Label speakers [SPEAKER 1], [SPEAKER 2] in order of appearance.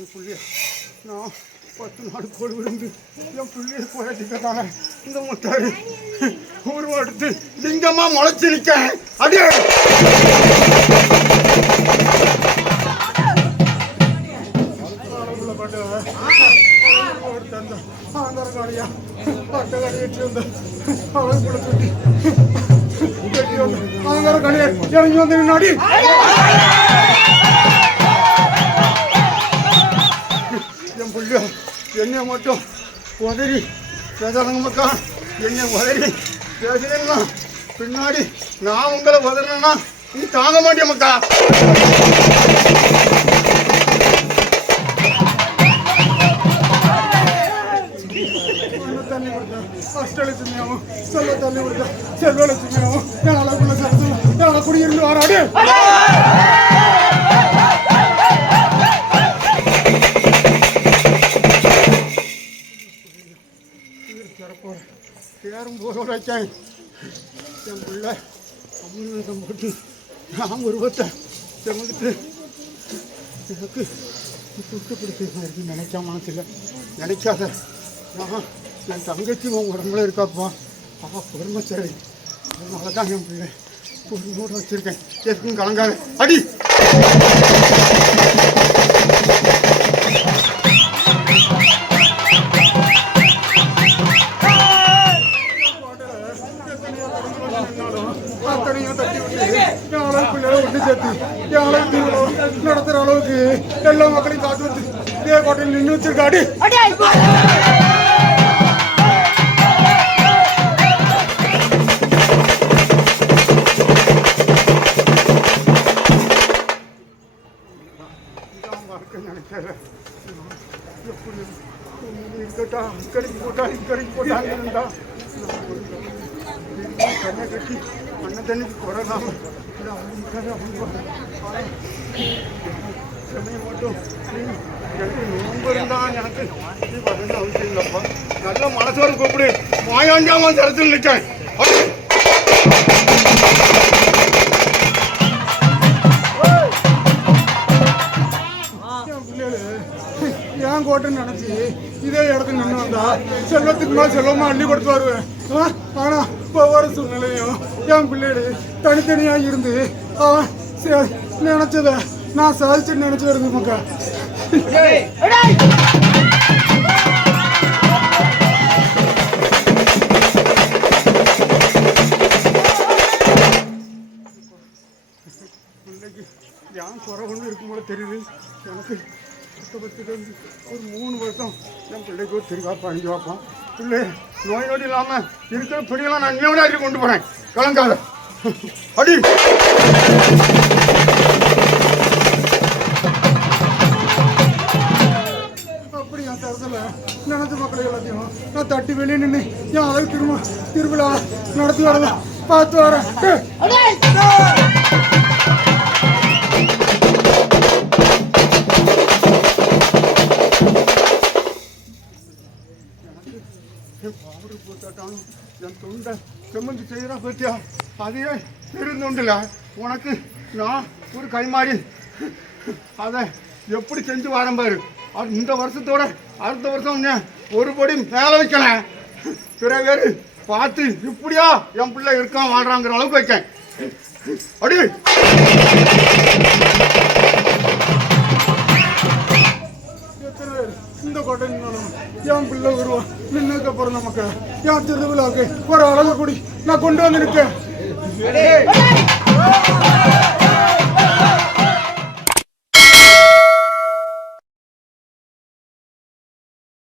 [SPEAKER 1] என் புள்ளிய நான் பத்து நாள் போல் விழுந்து என் புள்ளிய குறைச்சிக்கிறதாங்க இந்த முட்டாரு உருவம் எடுத்து லிங்கமா முளைச்சு நிற்க அடியே இறங்கி வந்து முன்னாடி என்னை மட்டும் உதறி பேசுறங்க மக்கா என்னை உதறி பேசுறீங்களா? பின்னாடி நான் உங்களை உதறேன்னா நீ தாங்க மாட்டேன் மக்கா? அண்ணா தண்ணி கொடுத்தேன் அஷ்டலட்சுமியாவும் செல்வ தண்ணி கொடுத்தேன் செல்வலட்சுமியாவும் என் அளவுக்குள்ள குடியிருந்து வராடு பேரும் வச்சேன் என் பிள்ளை அமிர்தம் போட்டு நான் உருவத்தை சுமந்துட்டு எனக்கு சுட்டு பிடிச்ச இருக்கு நினைச்சா மனசில் நினைக்காத. நான் என் தங்கச்சி உன் உடம்புல இருக்காப்பா. அவள் பொறுமைச்சாரி அதனால தான் என் பிள்ளை பொறுமையோடு வச்சுருக்கேன். எதுக்கும் கலங்காத. அடி! சேர்த்து என் அளவு திருவிழா நடத்துகிற அளவுக்கு எல்லா மக்களையும் காத்து வந்து இதே கோட்டையில் நின்று வச்சிருக்காடி இதான் மறக்க நினைக்கிறேன் எப்படி இருக்கட்டா இக்கடிக்கு போட்டா இக்கடிக்கு போட்டாங்க இருந்தா கண்ணை கட்டி అన్నదాన్ని కొరదాం ക്ഷമയും കൊണ്ടും എനിക്ക് നോമ്പെന്താ ഞങ്ങൾക്ക് ഈ പറയുന്ന ആവശ്യമില്ലപ്പം നല്ല മനസ്സോട് കൂപ്പിടി മായാഞ്ചാമൻ തരത്തിൽ നിൽക്കാൻ கோட்டைன்னு நினச்சி இதே இடத்துக்கு நின்று வந்தா செல்வத்துக்கு மேலே செல்வமாக அள்ளி கொடுத்து வருவேன். ஆ, ஒவ்வொரு சூழ்நிலையும் என் பிள்ளைடு தனித்தனியாக இருந்து அவன் சரி நினச்சத நான் சாதிச்சு நினச்சி வருது மக்கா பிள்ளைக்கு ஏன் குறை ஒன்று இருக்கும் போல தெரியுது? எனக்கு கஷ்டப்பட்டுட்டு ஒரு மூணு வருஷம் என் பிள்ளைக்கு ஒரு திருக்காப்பு அணிஞ்சு வைப்போம் பிள்ளை நோய் நொடி இல்லாமல் இருக்கிற பிடியெல்லாம் நான் அடி கொண்டு போகிறேன் கலங்காத. அடி. நினைச்ச மக்களை எல்லாத்தையும் நான் தட்டி வெளியே நின்று என் அளவு திரும்ப திருவிழா நடத்தி வரல பார்த்து வரேன். இந்த தொண்டை செம்மந்தி செய்கிறா அதையே அதே உனக்கு நான் ஒரு கைமாறி. அதை எப்படி செஞ்சு வரேன் பாரு. இந்த வருஷத்தோட அடுத்த வருஷம் ஒரு படி மேலே வைக்கல பிற பேர் பார்த்து இப்படியா என் பிள்ளை இருக்கான் வாழ்றாங்கிற அளவுக்கு வைக்கேன். அடி! இந்த கோட்டை நின்னாலும் என் பிள்ளை வருவான் நின்னதுக்கு அப்புறம் நமக்கு என் திருவிழாவுக்கு ஒரு அழகு. குடி நான் கொண்டு வந்து நிற்கேன்.